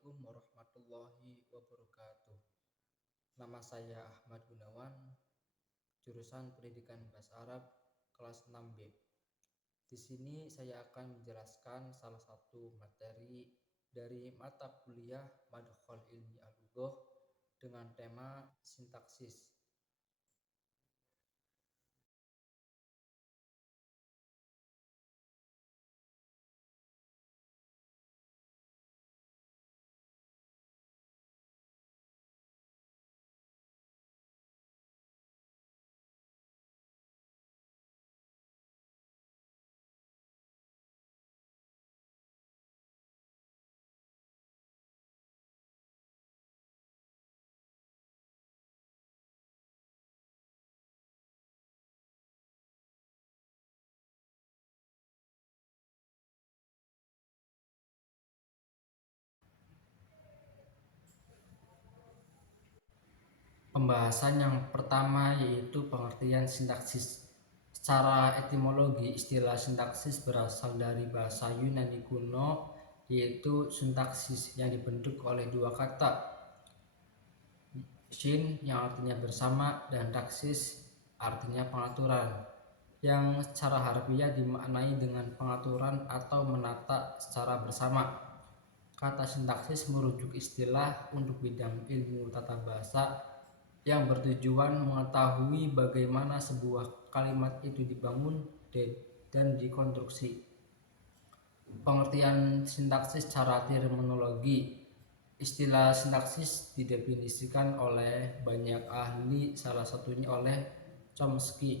Assalamualaikum warahmatullahi wabarakatuh. Nama saya Ahmad Gunawan, jurusan Pendidikan Bahasa Arab kelas 6B. Di sini saya akan menjelaskan salah satu materi dari mata kuliah Madkhol Ilmi Al-Lughoh dengan tema sintaksis. Pembahasan yang pertama yaitu pengertian sintaksis. Secara etimologi, istilah sintaksis berasal dari bahasa Yunani kuno, yaitu sintaksis yang dibentuk oleh dua kata, shin yang artinya bersama dan taksis artinya pengaturan, yang secara harfiah dimaknai dengan pengaturan atau menata secara bersama. Kata sintaksis merujuk istilah untuk bidang ilmu tata bahasa yang bertujuan mengetahui bagaimana sebuah kalimat itu dibangun dan dikonstruksi. Pengertian sintaksis secara terminologi. Istilah sintaksis didefinisikan oleh banyak ahli, salah satunya oleh Chomsky.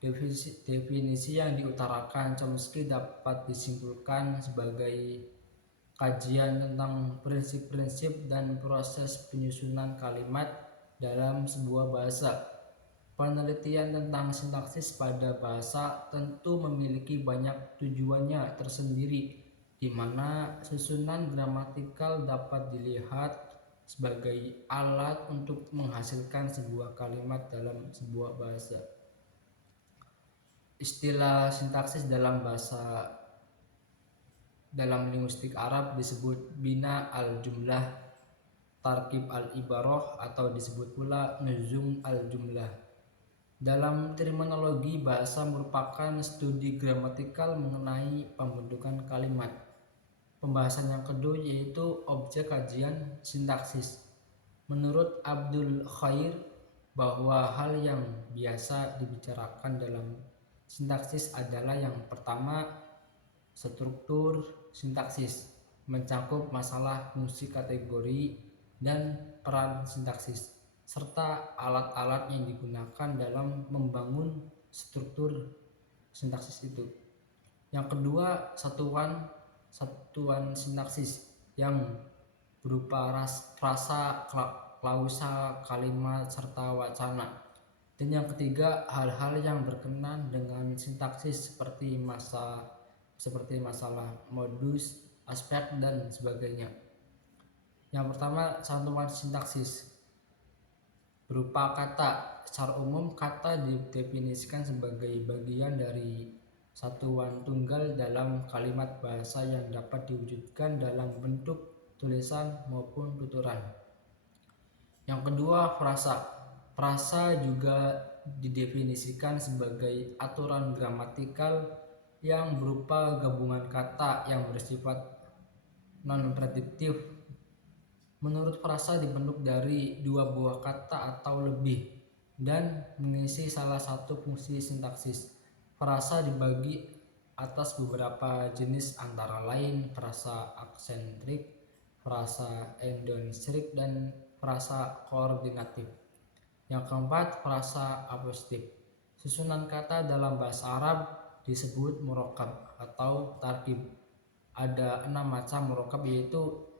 Definisi yang diutarakan Chomsky dapat disimpulkan sebagai kajian tentang prinsip-prinsip dan proses penyusunan kalimat dalam sebuah bahasa. Penelitian tentang sintaksis pada bahasa tentu memiliki banyak tujuannya tersendiri, di mana susunan gramatikal dapat dilihat sebagai alat untuk menghasilkan sebuah kalimat dalam sebuah bahasa. Istilah sintaksis dalam linguistik Arab disebut bina al-jumlah, tarkib al-ibarah, atau disebut pula nuzum al-jumlah. Dalam terminologi bahasa merupakan studi gramatikal mengenai pembentukan kalimat. Pembahasan yang kedua yaitu objek kajian sintaksis. Menurut Abdul Khair, bahwa hal yang biasa dibicarakan dalam sintaksis adalah yang pertama, struktur sintaksis, mencakup masalah fungsi kategori dan peran sintaksis, serta alat-alat yang digunakan dalam membangun struktur sintaksis itu. Yang kedua, satuan sintaksis yang berupa frasa, klausa, kalimat, serta wacana. Dan yang ketiga, hal-hal yang berkenan dengan sintaksis seperti masalah modus, aspek, dan sebagainya. Yang pertama, satuan sintaksis berupa kata. Secara umum, kata didefinisikan sebagai bagian dari satuan tunggal dalam kalimat bahasa yang dapat diwujudkan dalam bentuk tulisan maupun tuturan. Yang kedua, frasa. Frasa juga didefinisikan sebagai aturan gramatikal yang berupa gabungan kata yang bersifat non-prediktif. Menurut frasa dibentuk dari dua buah kata atau lebih dan mengisi salah satu fungsi sintaksis. Frasa dibagi atas beberapa jenis, antara lain frasa aksentrik, frasa endonsentrik, dan frasa koordinatif. Yang keempat, frasa apostif. Susunan kata dalam bahasa Arab disebut murakkab atau tarkib. Ada 6 macam murakkab, yaitu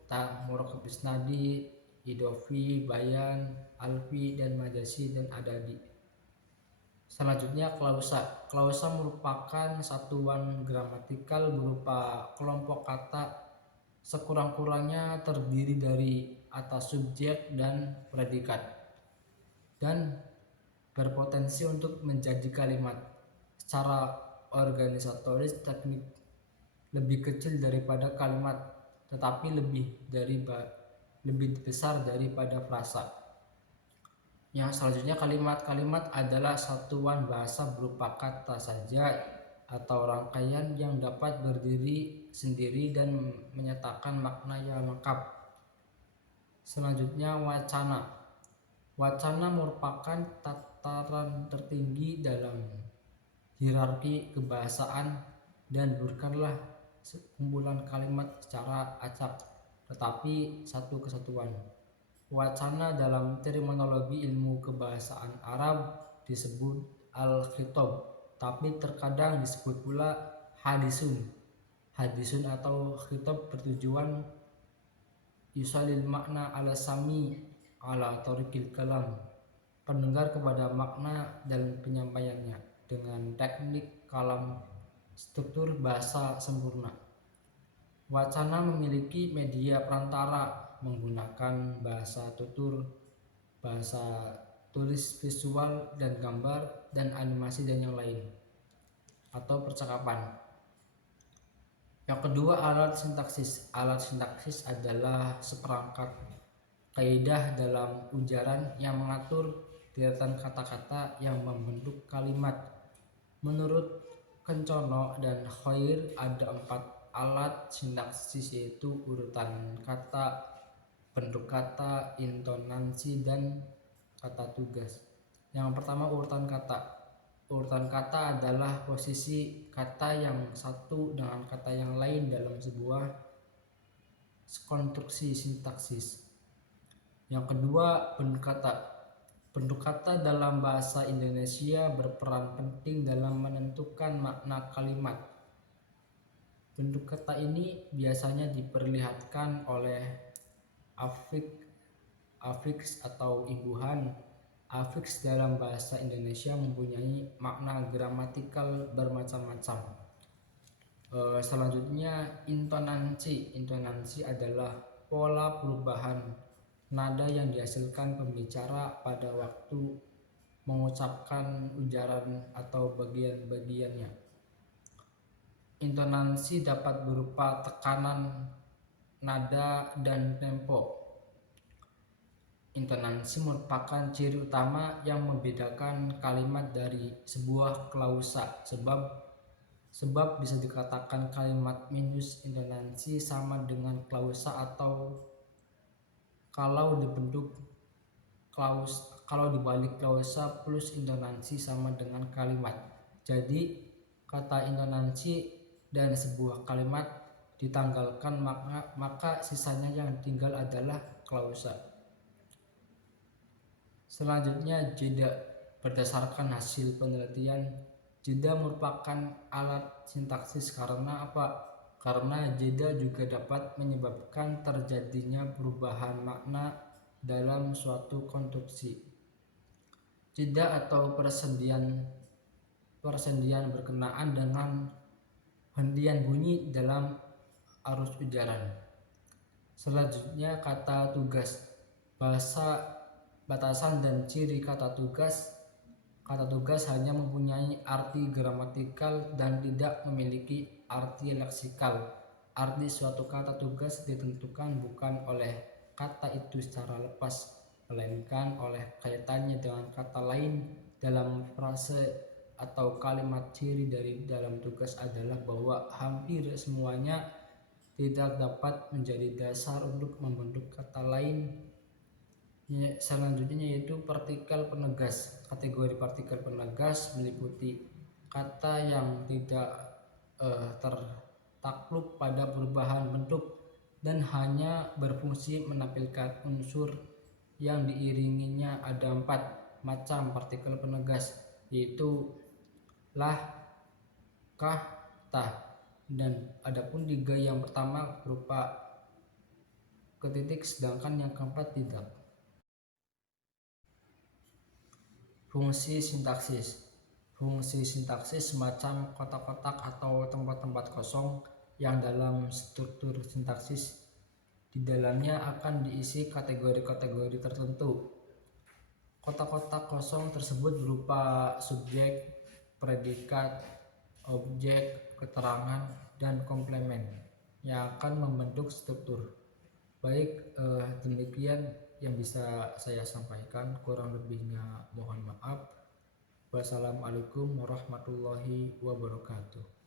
murakkab isnadi, idofi, bayan, alfi, dan majasi, dan adadi. Selanjutnya, klausa. Klausa merupakan satuan gramatikal berupa kelompok kata sekurang-kurangnya terdiri dari atas subjek dan predikat, dan berpotensi untuk menjadi kalimat. Secara organisatoris, teknik lebih kecil daripada kalimat, tetapi lebih besar daripada frasa. Yang selanjutnya, kalimat-kalimat adalah satuan bahasa berupa kata saja atau rangkaian yang dapat berdiri sendiri dan menyatakan makna yang lengkap. Selanjutnya, wacana. Wacana merupakan tataran tertinggi dalam hierarki kebahasaan dan bukanlah kumpulan kalimat secara acak, tetapi satu kesatuan. Wacana dalam terminologi ilmu kebahasaan Arab disebut al-khitab, tapi terkadang disebut pula hadisun. Hadisun atau khitab bertujuan yusalil makna ala sami ala tariqil kalam, pendengar kepada makna dalam penyampaiannya dengan teknik kalam struktur bahasa sempurna. Wacana memiliki media perantara menggunakan bahasa tutur, bahasa tulis visual dan gambar, dan animasi dan yang lain, atau percakapan. Yang kedua, alat sintaksis. Alat sintaksis adalah seperangkat kaidah dalam ujaran yang mengatur deretan kata-kata yang membentuk kalimat. Menurut Kencono dan Khair, ada 4 alat sintaksis, yaitu urutan kata, bentuk kata, intonasi, dan kata tugas. Yang pertama, urutan kata. Urutan kata adalah posisi kata yang satu dengan kata yang lain dalam sebuah konstruksi sintaksis. Yang kedua, bentuk kata. Bentuk kata dalam bahasa Indonesia berperan penting dalam menentukan makna kalimat. Bentuk kata ini biasanya diperlihatkan oleh afiks atau imbuhan. Afiks dalam bahasa Indonesia mempunyai makna gramatikal bermacam-macam. Selanjutnya, intonasi. Intonasi adalah pola perubahan nada yang dihasilkan pembicara pada waktu mengucapkan ujaran atau bagian-bagiannya. Intonasi dapat berupa tekanan, nada, dan tempo. Intonasi merupakan ciri utama yang membedakan kalimat dari sebuah klausa, sebab bisa dikatakan kalimat minus intonasi sama dengan klausa, atau kalau dibalik klausa plus intonasi sama dengan kalimat. Jadi kata intonasi dan sebuah kalimat ditanggalkan, maka sisanya yang tinggal adalah klausa. Selanjutnya, jeda. Berdasarkan hasil penelitian, jeda merupakan alat sintaksis karena apa? Karena jeda juga dapat menyebabkan terjadinya perubahan makna dalam suatu konstruksi. Jeda atau persendian berkenaan dengan hentian bunyi dalam arus ujaran. Selanjutnya, kata tugas. Batasan dan ciri kata tugas. Kata tugas hanya mempunyai arti gramatikal dan tidak memiliki arti leksikal. Arti suatu kata tugas ditentukan bukan oleh kata itu secara lepas, melainkan oleh kaitannya dengan kata lain dalam frase atau kalimat. Ciri dari dalam tugas adalah bahwa hampir semuanya tidak dapat menjadi dasar untuk membentuk kata lain. Selanjutnya yaitu partikel penegas. Kategori partikel penegas meliputi kata yang tidak tertakluk pada perubahan bentuk dan hanya berfungsi menampilkan unsur yang diiringinya. Ada 4 macam partikel penegas, yaitu lah, kah, tah, dan adapun 3 yang pertama berupa ketitik, sedangkan yang keempat tidak. Fungsi sintaksis. Fungsi sintaksis semacam kotak-kotak atau tempat-tempat kosong yang dalam struktur sintaksis di dalamnya akan diisi kategori-kategori tertentu. Kotak-kotak kosong tersebut berupa subjek, predikat, objek, keterangan, dan komplement. yang akan membentuk struktur. Baik, demikian yang bisa saya sampaikan, kurang lebihnya mohon maaf. Wassalamualaikum warahmatullahi wabarakatuh.